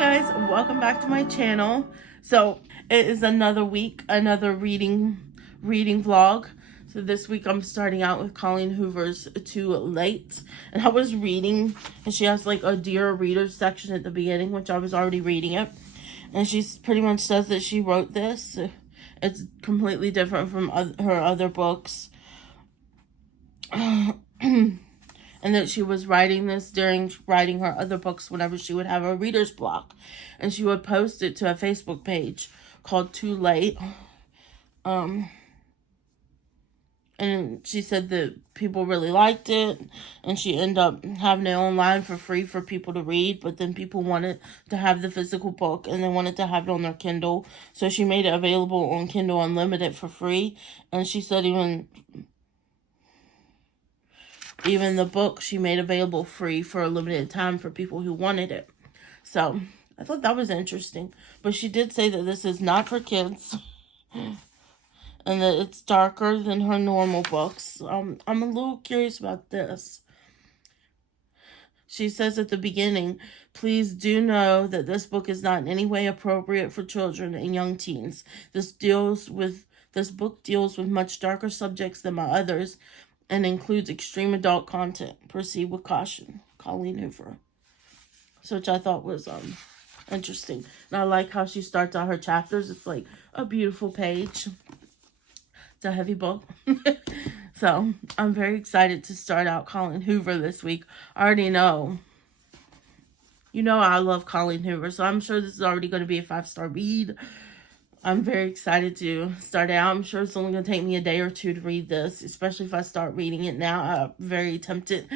guys, welcome back to my channel. So it is another week, another reading vlog. So this week I'm starting out with Collen Hoover's Too Late, and I was reading, and she has like a Dear Reader section at the beginning, which I was already reading it, and she pretty much says that she wrote this. It's completely different from her other books. And that she was writing this during writing her other books whenever she would have a reader's block. And she would post it to a Facebook page called Too Late. And she said that people really liked it. And she ended up having it online for free for people to read. But then people wanted to have the physical book and they wanted to have it on their Kindle. So she made it available on Kindle Unlimited for free. And she said even the book she made available free for a limited time for people who wanted it. So I thought that was interesting. But she did say that this is not for kids and that it's darker than her normal books. I'm a little curious about this. She says at the beginning, please do know that this book is not in any way appropriate for children and young teens. This book deals with much darker subjects than my others, and includes extreme adult content. Proceed with caution. Collen Hoover. So which I thought was interesting. And I like how she starts out her chapters. It's like a beautiful page. It's a heavy book. So I'm very excited to start out Collen Hoover this week. I already know. You know I love Collen Hoover. So I'm sure this is already going to be a 5-star read. I'm very excited to start it out. I'm sure it's only going to take me a day or two to read this, especially if I start reading it now. I'm very tempted.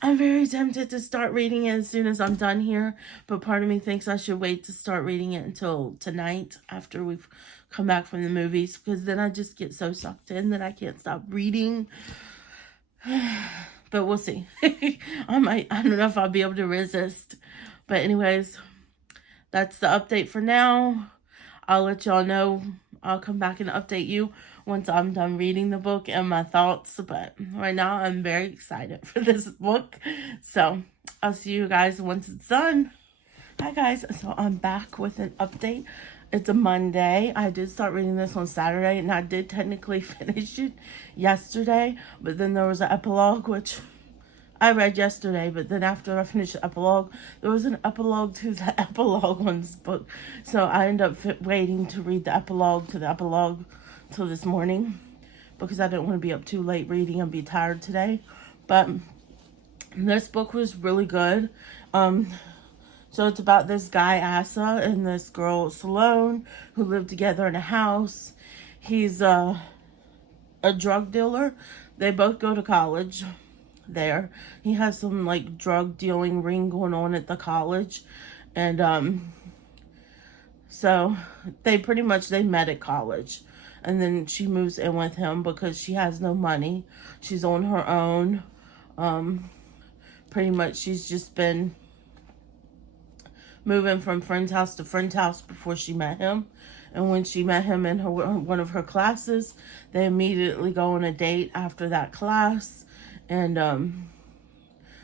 I'm very tempted to start reading it as soon as I'm done here, but part of me thinks I should wait to start reading it until tonight after we've come back from the movies, because then I just get so sucked in that I can't stop reading. But we'll see. I don't know if I'll be able to resist. But anyways, that's the update for now. I'll let y'all know. I'll come back and update you once I'm done reading the book and my thoughts. But right now, I'm very excited for this book. So I'll see you guys once it's done. Hi, guys. So I'm back with an update. It's a Monday. I did start reading this on Saturday, and I did technically finish it yesterday. But then there was an epilogue, which I read yesterday, but then after I finished the epilogue, there was an epilogue to the epilogue on this book. So I ended up waiting to read the epilogue to the epilogue till this morning, because I didn't want to be up too late reading and be tired today. But this book was really good. So it's about this guy, Asa, and this girl, Sloane, who live together in a house. He's a drug dealer. They both go to college there. He has some like drug dealing ring going on at the college, and so they met at college, and then she moves in with him because she has no money. She's on her own. Pretty much she's just been moving from friend's house to friend's house before she met him. And when she met him in one of her classes, they immediately go on a date after that class. And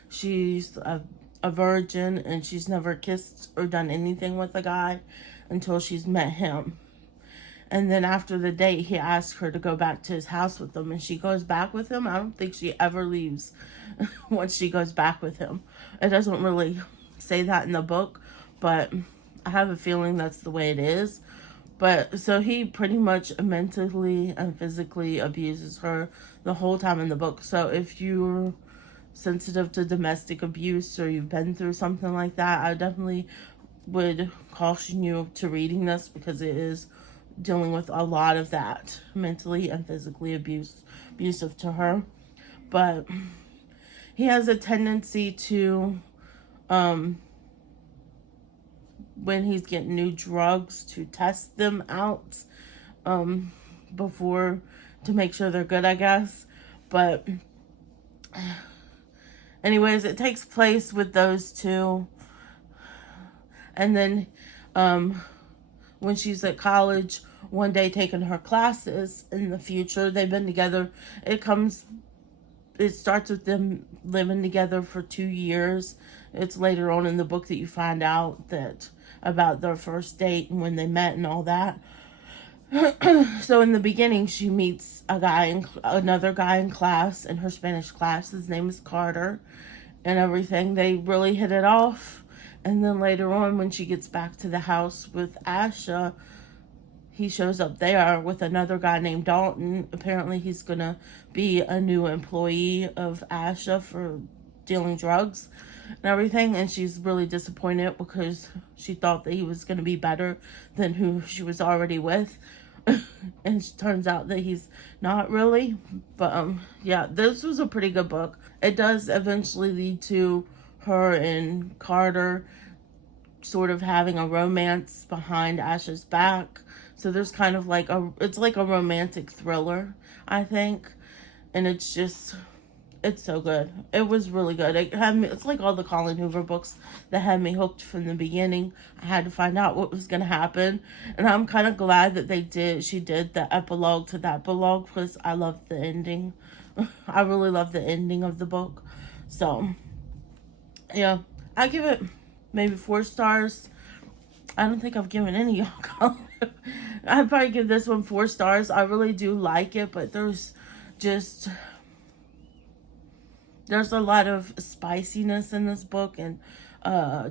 she's a virgin, and she's never kissed or done anything with a guy until she's met him. And then after the date, he asks her to go back to his house with him, and she goes back with him. I don't think she ever leaves once she goes back with him. It doesn't really say that in the book, but I have a feeling that's the way it is. But so he pretty much mentally and physically abuses her the whole time in the book. So if you're sensitive to domestic abuse or you've been through something like that, I definitely would caution you to reading this, because it is dealing with a lot of that, mentally and physically abusive to her. But he has a tendency to when he's getting new drugs, to test them out before, to make sure they're good, I guess. But anyways, it takes place with those two. And then when she's at college one day taking her classes in the future, they've been together. It starts with them living together for 2 years, It's later on in the book that you find out that about their first date and when they met and all that. So in the beginning, she meets another guy in class, in her Spanish class. His name is Carter, and everything. They really hit it off. And then later on, when she gets back to the house with Asha, he shows up there with another guy named Dalton. Apparently, he's gonna be a new employee of Asha for dealing drugs and everything. And she's really disappointed because she thought that he was gonna be better than who she was already with. And it turns out that he's not really. But yeah, this was a pretty good book. It does eventually lead to her and Carter sort of having a romance behind Asha's back. So there's kind of like it's like a romantic thriller, I think. And it's so good. It was really good. It's like all the Collen Hoover books that had me hooked from the beginning. I had to find out what was going to happen. And I'm kind of glad that she did the epilogue to that epilogue, because I loved the ending. I really love the ending of the book. So, yeah, I give it maybe 4 stars. I don't think I've given any y'all. I'd probably give this one 4 stars. I really do like it, but there's a lot of spiciness in this book and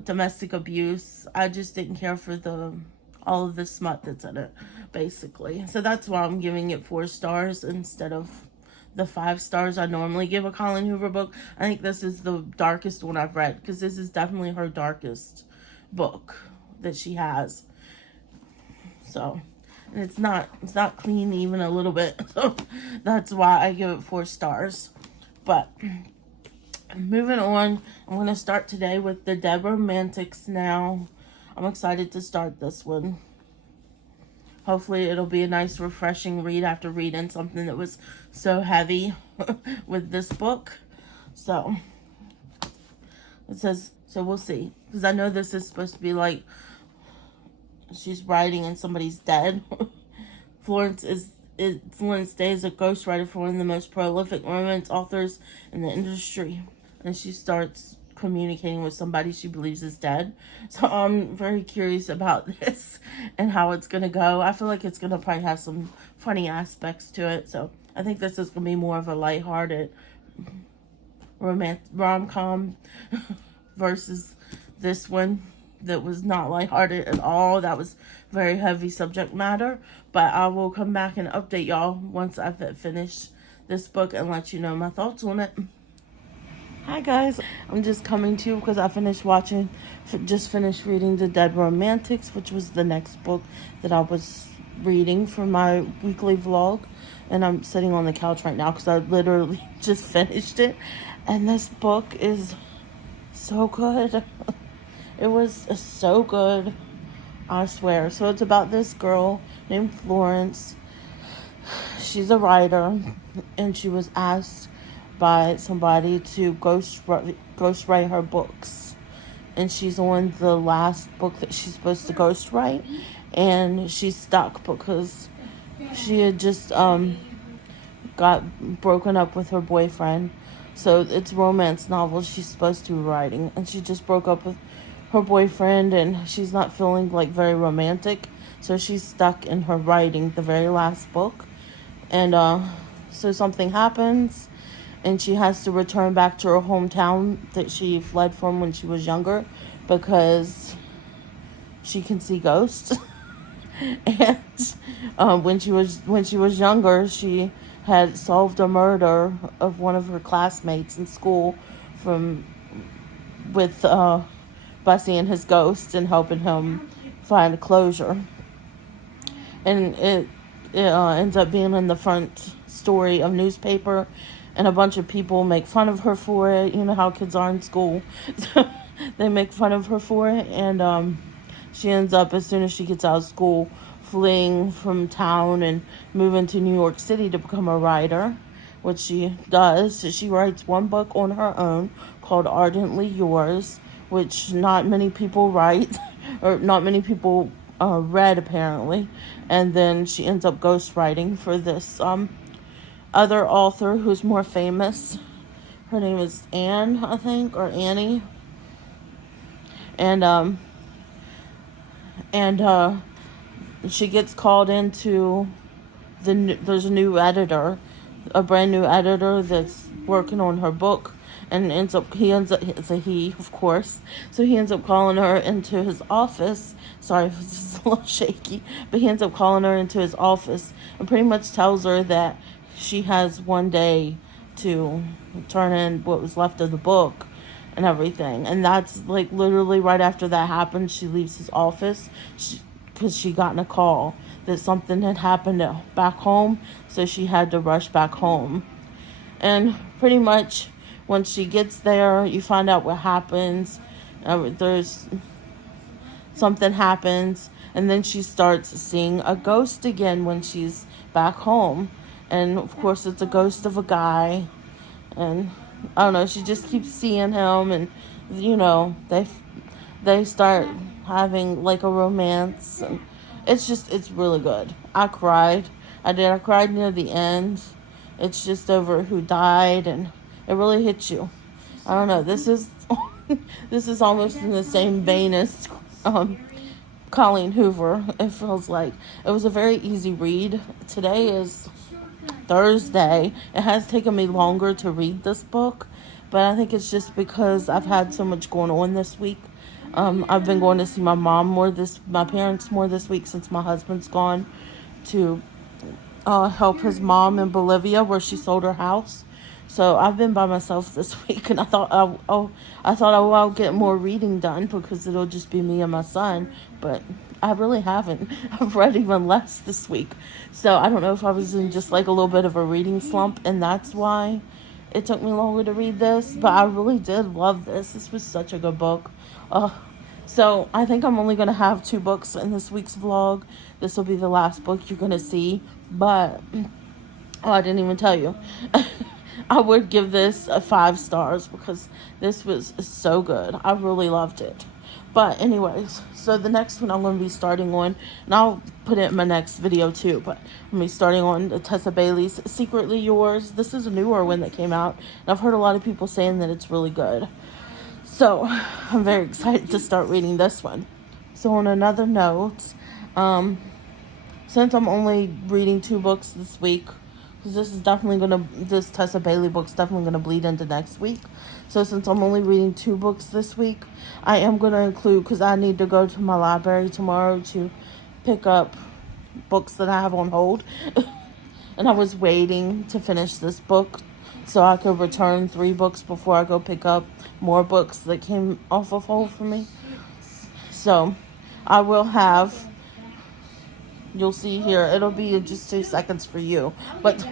domestic abuse. I just didn't care for all of the smut that's in it, basically. So that's why I'm giving it 4 stars instead of the 5 stars I normally give a Collen Hoover book. I think this is the darkest one I've read, because this is definitely her darkest book that she has. So, and it's not clean even a little bit. So that's why I give it 4 stars. But moving on, I'm going to start today with The Dead Romantics now. I'm excited to start this one. Hopefully it'll be a nice, refreshing read after reading something that was so heavy with this book. So, it says, so we'll see. Because I know this is supposed to be like, she's writing and somebody's dead. Florence Day is a ghostwriter for one of the most prolific romance authors in the industry. And she starts communicating with somebody she believes is dead. So I'm very curious about this and how it's going to go. I feel like it's going to probably have some funny aspects to it. So I think this is going to be more of a lighthearted rom-com versus this one that was not lighthearted at all. That was very heavy subject matter. But I will come back and update y'all once I've finished this book and let you know my thoughts on it. Hi guys, I'm just coming to you because I just finished reading The Dead Romantics, which was the next book that I was reading for my weekly vlog. And I'm sitting on the couch right now because I literally just finished it. And this book is so good. It was so good, I swear. So it's about this girl named Florence. She's a writer, and she was asked by somebody to ghostwrite her books. And she's on the last book that she's supposed to ghostwrite. And she's stuck because she had just got broken up with her boyfriend. So it's a romance novel she's supposed to be writing. And she just broke up with her boyfriend, and she's not feeling like very romantic. So she's stuck in her writing the very last book. And so something happens, and she has to return back to her hometown that she fled from when she was younger, because she can see ghosts. And when she was younger, she had solved a murder of one of her classmates in school with Bussy and his ghost, and helping him find a closure. And it ends up being in the front story of newspaper, and a bunch of people make fun of her for it. You know how kids are in school. So they make fun of her for it, and she ends up, as soon as she gets out of school, fleeing from town and moving to New York City to become a writer, which she does. So she writes one book on her own called Ardently Yours, which not many people write, or not many people read, apparently. And then she ends up ghostwriting for this other author who's more famous. Her name is Anne, I think, or Annie. and she gets called into there's a new editor, a brand new editor that's working on her book, and it's a he, of course. So he ends up calling her into his office. Sorry if it's just a little shaky, but he ends up calling her into his office and pretty much tells her that she has one day to turn in what was left of the book and everything. And that's like literally right after that happens, she leaves his office because she got in a call that something had happened back home, so she had to rush back home. And pretty much when she gets there, you find out what happens. There's something happens, and then she starts seeing a ghost again when she's back home. And of course, it's a ghost of a guy. And I don't know, she just keeps seeing him, and they start having like a romance, and it's really good. I cried. I cried near the end. It's just over who died, and it really hits you. I don't know, this is this is almost in the same vein as Collen Hoover. It feels like it was a very easy read. Today is Thursday. It has taken me longer to read this book, but I think it's just because I've had so much going on this week. I've been going to see my parents more this week since my husband's gone to help his mom in Bolivia where she sold her house. So I've been by myself this week, and I thought I'll get more reading done because it'll just be me and my son. But I really haven't. I've read even less this week. So I don't know if I was in just like a little bit of a reading slump, and that's why it took me longer to read this. But I really did love this. This was such a good book. So I think I'm only going to have 2 books in this week's vlog. This will be the last book you're going to see. But, I didn't even tell you. I would give this 5 stars because this was so good. I really loved it. But anyways, so the next one I'm going to be starting on, and I'll put it in my next video too, but I'm going to be starting on Tessa Bailey's Secretly Yours. This is a newer one that came out, and I've heard a lot of people saying that it's really good. So I'm very excited to start reading this one. So on another note, since I'm only reading 2 books this week, because this Tessa Bailey book's definitely going to bleed into next week. So since I'm only reading 2 books this week, I am going to include, because I need to go to my library tomorrow to pick up books that I have on hold. And I was waiting to finish this book so I could return 3 books before I go pick up more books that came off of hold for me. So I will have... You'll see here, it'll be just 2 seconds for you. But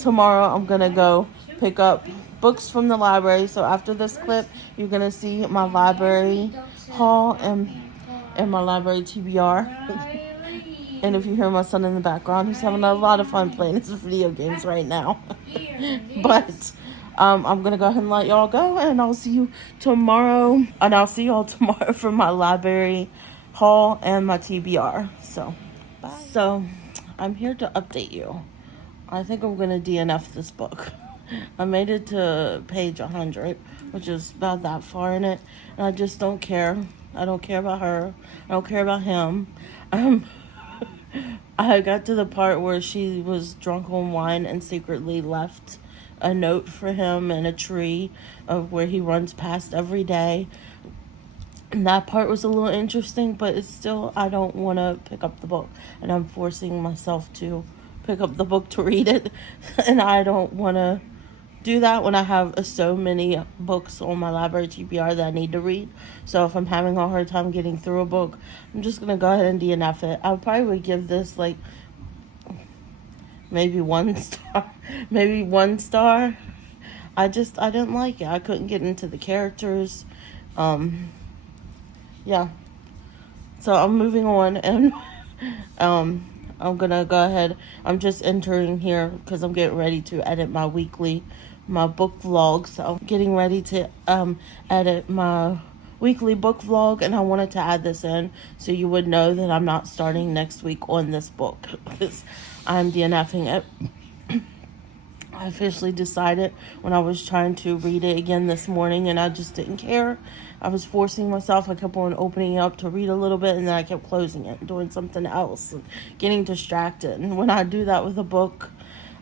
tomorrow I'm going to go pick up books from the library. So after this clip, you're going to see my library haul and my library TBR. And if you hear my son in the background, he's having a lot of fun playing his video games right now. But I'm going to go ahead and let y'all go. And I'll see you tomorrow. And I'll see y'all tomorrow for my library haul and my TBR. So... Bye. So, I'm here to update you. I think I'm going to DNF this book. I made it to page 100, which is about that far in it. And I just don't care. I don't care about her. I don't care about him. I got to the part where she was drunk on wine and secretly left a note for him in a tree of where he runs past every day. And that part was a little interesting, but it's still, I don't want to pick up the book. And I'm forcing myself to pick up the book to read it. And I don't want to do that when I have so many books on my library TBR that I need to read. So if I'm having a hard time getting through a book, I'm just going to go ahead and DNF it. I probably would give this like maybe 1 star. Maybe 1 star. I didn't like it. I couldn't get into the characters. Yeah, so I'm moving on, and I'm gonna go ahead. I'm just entering here because I'm getting ready to edit my book vlog. So I'm getting ready to edit my weekly book vlog, and I wanted to add this in so you would know that I'm not starting next week on this book because I'm DNFing it. I officially decided when I was trying to read it again this morning, and I just didn't care. I was forcing myself. I kept on opening it up to read a little bit, and then I kept closing it and doing something else and getting distracted. And when I do that with a book,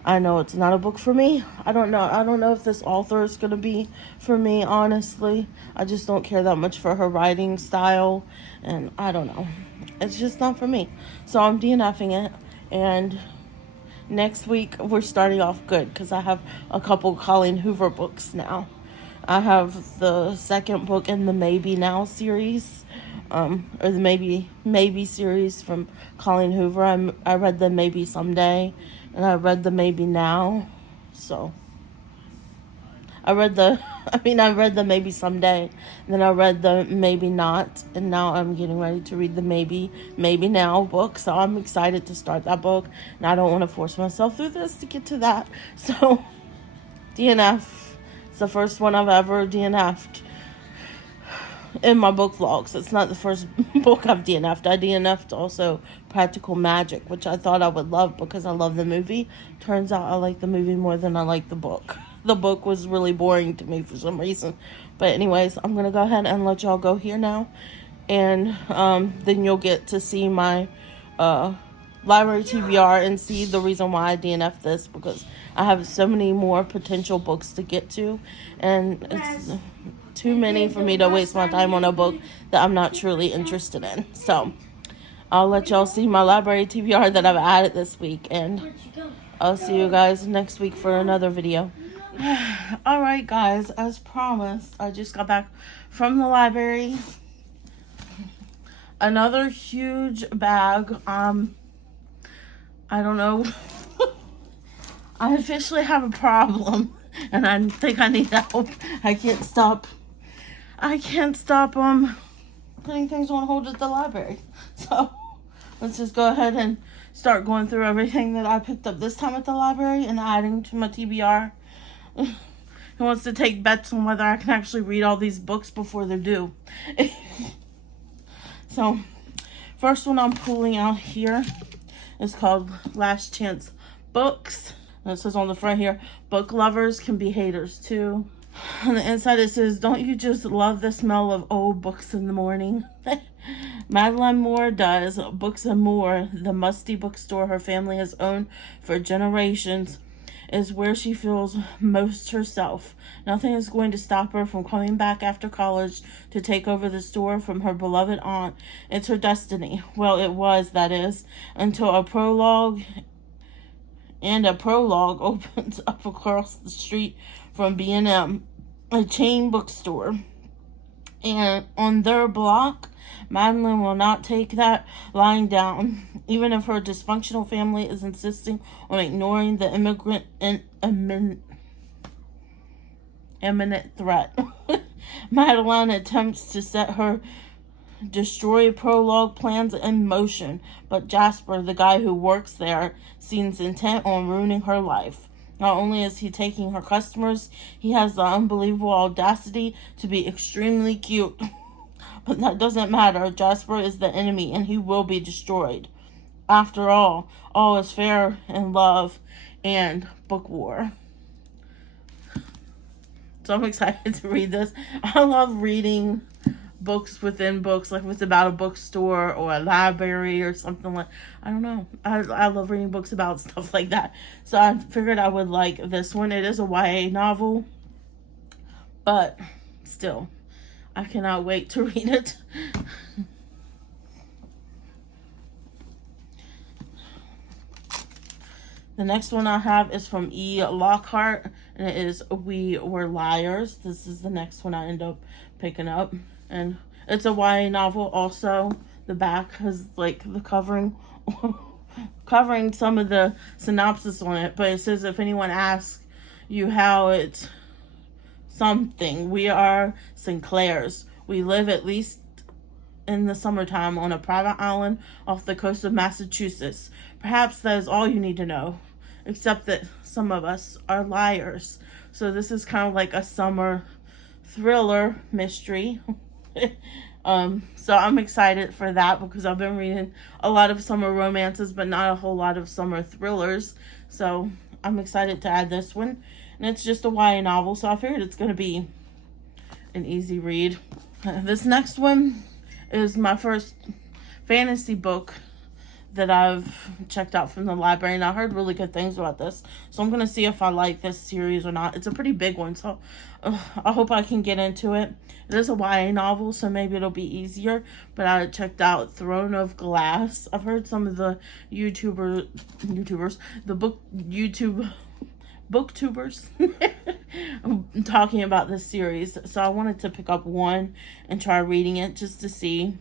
I know it's not a book for me. I don't know if this author is going to be for me, honestly. I just don't care that much for her writing style, and I don't know. It's just not for me. So I'm DNFing it, and next week we're starting off good because I have a couple Collen Hoover books now. I have the second book in the Maybe Now series, or the Maybe series from Collen Hoover. I read the Maybe Someday, and I read the Maybe Now. So I read the Maybe Someday, and then I read the Maybe Not, and now I'm getting ready to read the Maybe Now book. So I'm excited to start that book, and I don't want to force myself through this to get to that. So DNF. It's the first one I've ever DNF'd in my book vlogs. It's not the first book I've DNF'd. I DNF'd also Practical Magic, which I thought I would love because I love the movie. Turns out I like the movie more than I like the book. The book was really boring to me for some reason. But anyways, I'm going to go ahead and let y'all go here now. And then you'll get to see my library TBR and see the reason why I DNF this, because I have so many more potential books to get to, and it's too many for me to waste my time on a book that I'm not truly interested in. So I'll let y'all see my library TBR that I've added this week, and I'll see you guys next week for another video. Alright guys, as promised, I just got back from the library. Another huge bag. I don't know. I officially have a problem, and I think I need help. I can't stop putting things on hold at the library. So let's just go ahead and start going through everything that I picked up this time at the library and adding to my TBR. He wants to take bets on whether I can actually read all these books before they're due. So first one I'm pulling out here is called Last Chance Books. And it says on the front here, book lovers can be haters too. On the inside it says, don't you just love the smell of old books in the morning? Madeline Moore does. Books and More, the musty bookstore her family has owned for generations, is where she feels most herself. Nothing is going to stop her from coming back after college to take over the store from her beloved aunt. It's her destiny. Well, it was, that is, until a prologue opens up across the street from B&M, a chain bookstore. And on their block, Madeline will not take that lying down, even if her dysfunctional family is insisting on ignoring the imminent threat. Madeline attempts to set her destroy prologue plans in motion, but Jasper, the guy who works there, seems intent on ruining her life. Not only is he taking her customers, he has the unbelievable audacity to be extremely cute. But that doesn't matter. Jasper is the enemy, and he will be destroyed. After all is fair in love and book war. So I'm excited to read this. I love reading books within books, like if it's about a bookstore or a library or something like, I don't know. I love reading books about stuff like that. So I figured I would like this one. It is a YA novel, but still, I cannot wait to read it. The next one I have is from E. Lockhart, and it is We Were Liars. This is the next one I end up picking up. And it's a YA novel also. The back has like the covering some of the synopsis on it. But it says, if anyone asks you how it's something, we are Sinclairs. We live, at least in the summertime, on a private island off the coast of Massachusetts. Perhaps that is all you need to know. Except that some of us are liars. So this is kind of like a summer thriller mystery. So I'm excited for that because I've been reading a lot of summer romances, but not a whole lot of summer thrillers. So I'm excited to add this one. And it's just a YA novel, so I figured it's going to be an easy read. This next one is my first fantasy book that I've checked out from the library, and I heard really good things about this, so I'm gonna see if I like this series or not. It's a pretty big one, so I hope I can get into it. It is a YA novel, so maybe it'll be easier, but I checked out Throne of Glass. I've heard some of the YouTubers, the booktubers talking about this series, so I wanted to pick up one and try reading it just to see.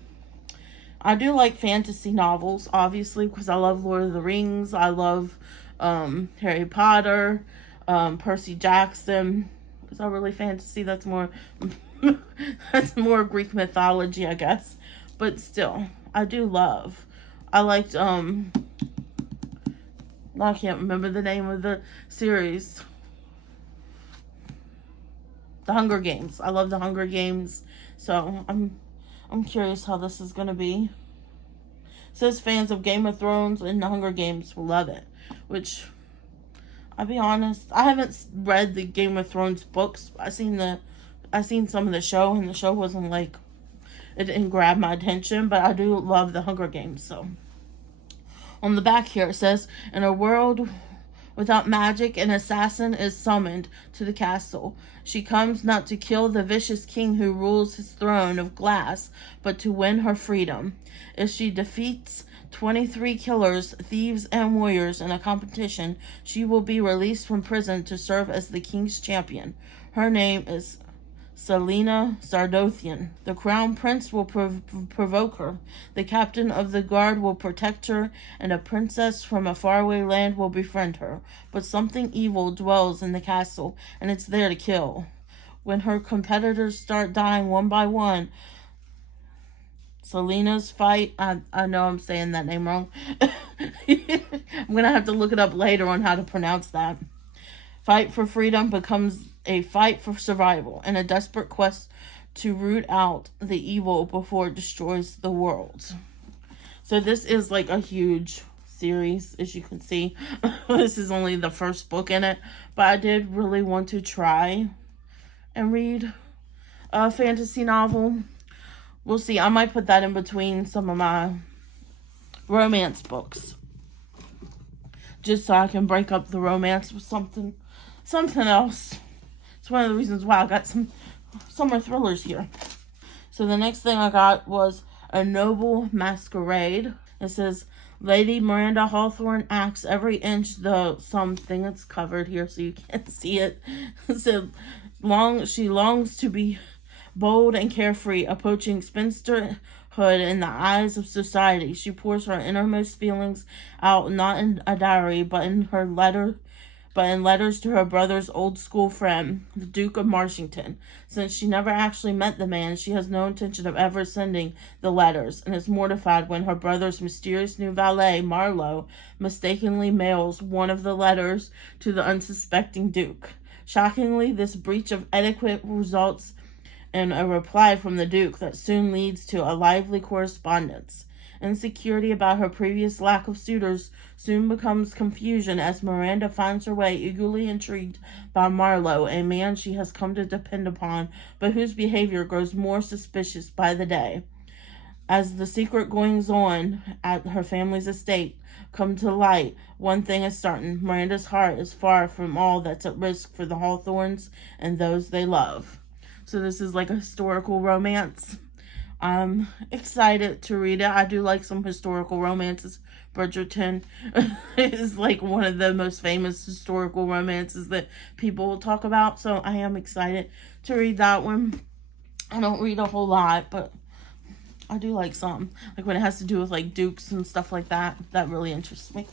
I do like fantasy novels, obviously, because I love Lord of the Rings. I love Harry Potter, Percy Jackson. Is that really fantasy? That's more that's more Greek mythology, I guess. But still, I do love. I liked I can't remember the name of the series. The Hunger Games. I love the Hunger Games. So I'm curious how this is going to be. It says fans of Game of Thrones and the Hunger Games will love it. Which, I'll be honest, I haven't read the Game of Thrones books. I seen some of the show, and the show wasn't like, it didn't grab my attention, but I do love the Hunger Games. So, on the back here it says, in a world without magic, an assassin is summoned to the castle. She comes not to kill the vicious king who rules his throne of glass, but to win her freedom. If she defeats 23 killers, thieves, and warriors in a competition, she will be released from prison to serve as the king's champion. Her name is Selena Sardothian. The crown prince will provoke her. The captain of the guard will protect her, and a princess from a faraway land will befriend her. But something evil dwells in the castle, and it's there to kill. When her competitors start dying one by one, Selena's fight, I know I'm saying that name wrong. I'm going to have to look it up later on how to pronounce that. Fight for freedom becomes a fight for survival and a desperate quest to root out the evil before it destroys the world. So this is like a huge series, as you can see. This is only the first book in it, but I did really want to try and read a fantasy novel. We'll see. I might put that in between some of my romance books, just so I can break up the romance with something else. It's one of the reasons why I got some summer thrillers here. So the next thing I got was A Noble Masquerade. It says, Lady Miranda Hawthorne acts every inch the something. It's covered here so you can't see it. It said, she longs to be bold and carefree, approaching spinsterhood in the eyes of society. She pours her innermost feelings out, not in a diary, but in letters to her brother's old school friend, the Duke of Marshington. Since she never actually met the man, she has no intention of ever sending the letters, and is mortified when her brother's mysterious new valet, Marlowe, mistakenly mails one of the letters to the unsuspecting Duke. Shockingly, this breach of etiquette results in a reply from the Duke that soon leads to a lively correspondence. Insecurity about her previous lack of suitors soon becomes confusion as Miranda finds her way, eagerly intrigued by Marlowe, a man she has come to depend upon, but whose behavior grows more suspicious by the day. As the secret goings-on at her family's estate come to light, one thing is certain: Miranda's heart is far from all that's at risk for the Hawthorns and those they love. So this is like a historical romance. I'm excited to read it. I do like some historical romances. Bridgerton is like one of the most famous historical romances that people will talk about. So I am excited to read that one. I don't read a whole lot, but I do like some. Like when it has to do with like dukes and stuff like that. That really interests me.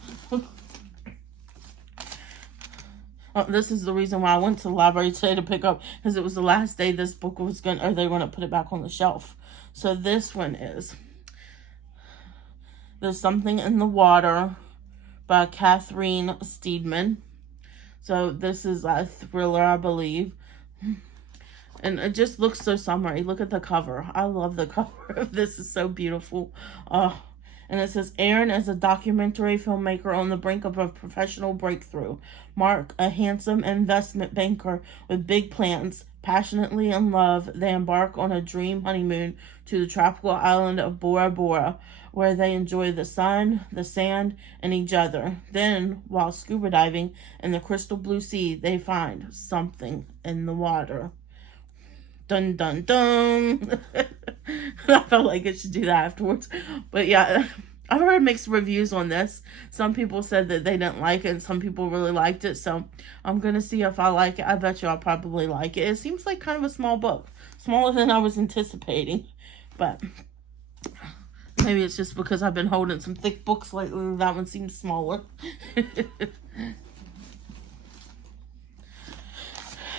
This is the reason why I went to the library today to pick up, because it was the last day this book was they're going to put it back on the shelf. So this one is There's Something in the Water by Catherine Steedman. So this is a thriller, I believe. And it just looks so summery. Look at the cover. I love the cover of this. It's so beautiful. And it says, Aaron is a documentary filmmaker on the brink of a professional breakthrough. Mark, a handsome investment banker with big plans, passionately in love, they embark on a dream honeymoon to the tropical island of Bora Bora, where they enjoy the sun, the sand, and each other. Then, while scuba diving in the crystal blue sea, they find something in the water. Dun dun dun. I felt like it should do that afterwards. But yeah, I've heard mixed reviews on this. Some people said that they didn't like it, and some people really liked it. So I'm going to see if I like it. I bet you I'll probably like it. It seems like kind of a small book. Smaller than I was anticipating. But maybe it's just because I've been holding some thick books lately. That one seems smaller.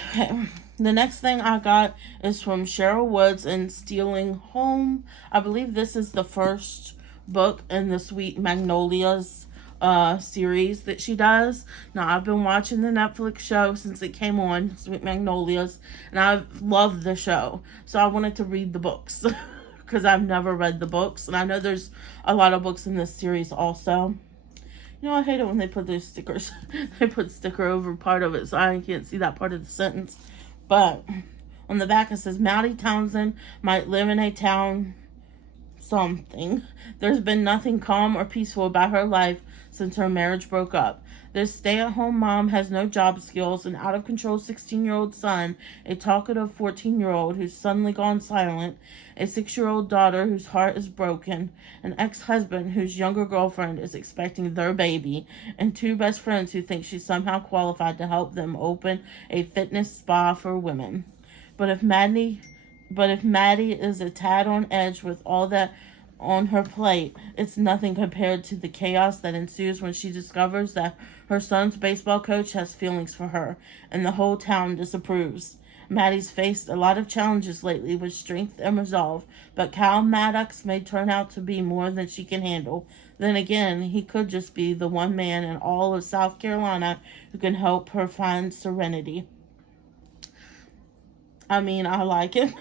Okay. The next thing I got is from Cheryl Woods in Stealing Home. I believe this is the first book in the Sweet Magnolias series that she does. Now, I've been watching the Netflix show since it came on, Sweet Magnolias, and I've loved the show. So I wanted to read the books because I've never read the books, and I know there's a lot of books in this series also. You know, I hate it when they put those stickers. They put sticker over part of it, so I can't see that part of the sentence. But on the back it says, Maddie Townsend might live in a town something. There's been nothing calm or peaceful about her life since her marriage broke up. This stay-at-home mom has no job skills, an out-of-control 16-year-old son, a talkative 14-year-old who's suddenly gone silent, a 6-year-old daughter whose heart is broken, an ex-husband whose younger girlfriend is expecting their baby, and 2 best friends who think she's somehow qualified to help them open a fitness spa for women. But if Maddie is a tad on edge with all that on her plate, it's nothing compared to the chaos that ensues when she discovers that her son's baseball coach has feelings for her, and the whole town disapproves. Maddie's faced a lot of challenges lately with strength and resolve, but Cal Maddox may turn out to be more than she can handle. Then again, he could just be the one man in all of South Carolina who can help her find serenity. I mean, I like it.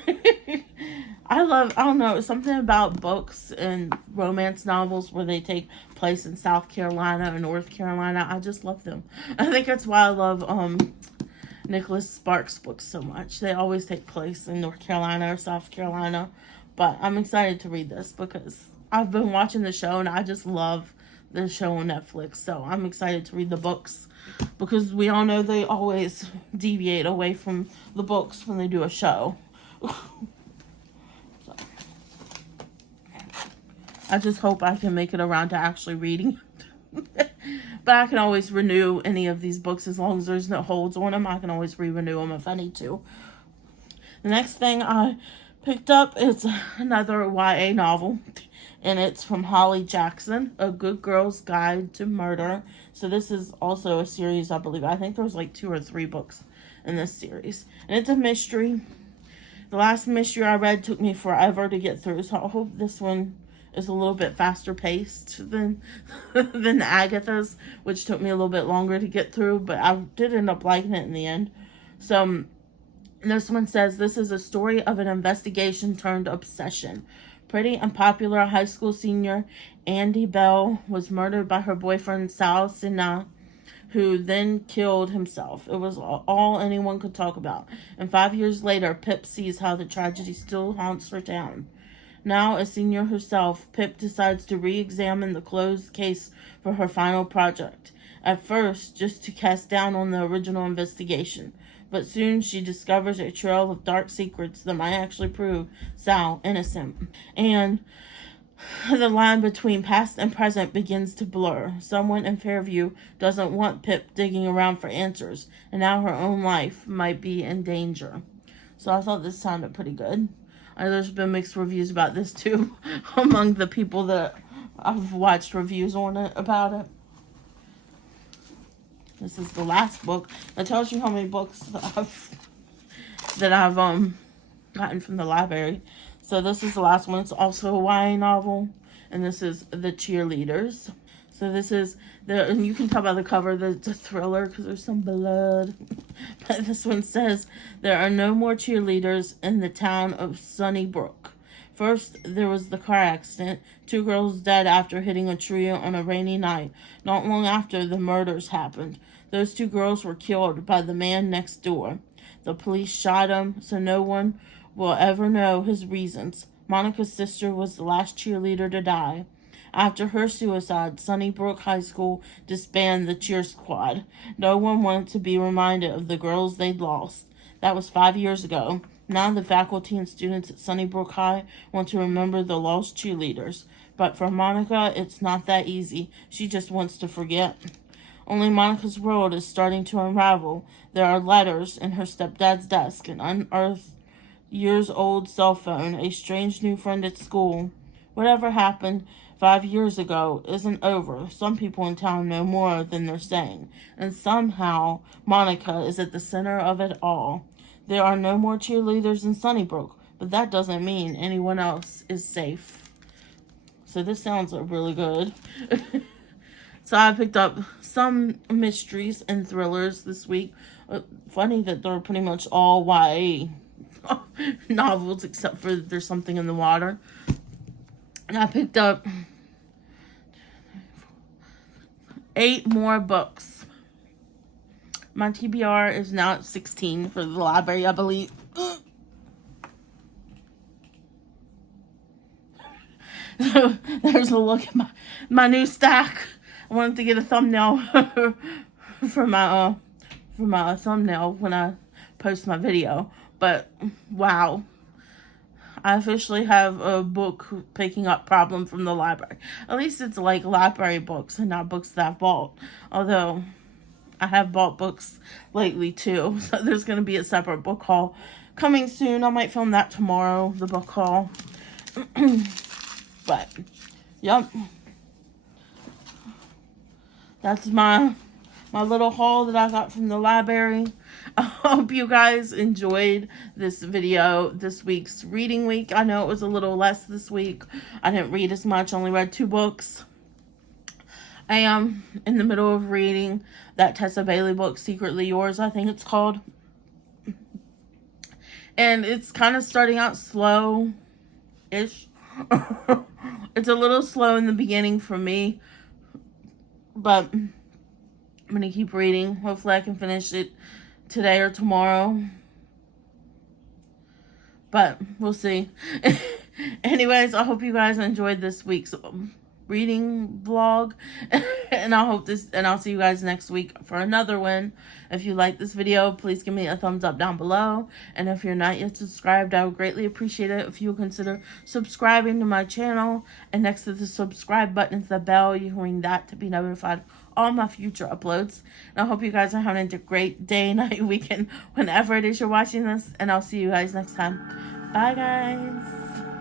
I don't know, something about books and romance novels where they take place in South Carolina or North Carolina. I just love them. I think that's why I love Nicholas Sparks' books so much. They always take place in North Carolina or South Carolina. But I'm excited to read this because I've been watching the show and I just love the show on Netflix. So I'm excited to read the books because we all know they always deviate away from the books when they do a show. I just hope I can make it around to actually reading. But I can always renew any of these books as long as there's no holds on them. I can always re-renew them if I need to. The next thing I picked up is another YA novel. And it's from Holly Jackson, A Good Girl's Guide to Murder. So this is also a series, I believe. I think there's like 2 or 3 books in this series. And it's a mystery. The last mystery I read took me forever to get through. So I hope this one is a little bit faster paced than Agatha's, which took me a little bit longer to get through, but I did end up liking it in the end. So this one says, this is a story of an investigation turned obsession. Pretty and popular high school senior Andy Bell was murdered by her boyfriend Sal Sinha, who then killed himself. It was all anyone could talk about. And 5 years later, Pip sees how the tragedy still haunts her town. Now a senior herself, Pip decides to re-examine the closed case for her final project. At first, just to cast down on the original investigation. But soon she discovers a trail of dark secrets that might actually prove Sal innocent. And the line between past and present begins to blur. Someone in Fairview doesn't want Pip digging around for answers, and now her own life might be in danger. So I thought this sounded pretty good. There's been mixed reviews about this too among the people that I've watched reviews on it about it. This is the last book. That tells you how many books that I've gotten from the library. So this is the last one. It's also a YA novel, and this is The Cheerleaders. So this is and you can tell by the cover that it's a thriller because there's some blood. But this one says, there are no more cheerleaders in the town of Sunnybrook. First, there was the car accident. 2 girls dead after hitting a tree on a rainy night. Not long after, the murders happened. Those 2 girls were killed by the man next door. The police shot him, so no one will ever know his reasons. Monica's sister was the last cheerleader to die. After her suicide, Sunnybrook High School disbanded the cheer squad. No one wanted to be reminded of the girls they'd lost. That was 5 years ago. Now the faculty and students at Sunnybrook High want to remember the lost cheerleaders. But for Monica, it's not that easy. She just wants to forget. Only Monica's world is starting to unravel. There are letters in her stepdad's desk, an unearthed years-old cell phone, a strange new friend at school. Whatever happened 5 years ago isn't over. Some people in town know more than they're saying. And somehow, Monica is at the center of it all. There are no more cheerleaders in Sunnybrook, but that doesn't mean anyone else is safe. So this sounds really good. So I picked up some mysteries and thrillers this week. Funny that they're pretty much all YA novels, except for There's Something in the Water. And I picked up 8 more books. My TBR is now at 16 for the library, I believe. So there's a look at my new stack. I wanted to get a thumbnail for my thumbnail when I post my video. But wow, I officially have a book picking up problem from the library. At least it's like library books and not books that I've bought. Although I have bought books lately too. So there's going to be a separate book haul coming soon. I might film that tomorrow, the book haul. But, yep. That's my little haul that I got from the library. I hope you guys enjoyed this video, this week's reading week. I know it was a little less this week. I didn't read as much, only read 2 books. I am in the middle of reading that Tessa Bailey book, Secretly Yours, I think it's called. And it's kind of starting out slow-ish. It's a little slow in the beginning for me. But I'm going to keep reading. Hopefully I can finish it today or tomorrow. But we'll see. Anyways, I hope you guys enjoyed this week's reading vlog. And I'll see you guys next week for another one. If you like this video, please give me a thumbs up down below. And if you're not yet subscribed, I would greatly appreciate it if you would consider subscribing to my channel. And next to the subscribe button is the bell. You can ring that to be notified of all my future uploads. And I hope you guys are having a great day, night, weekend, whenever it is you're watching this. And I'll see you guys next time. Bye, guys.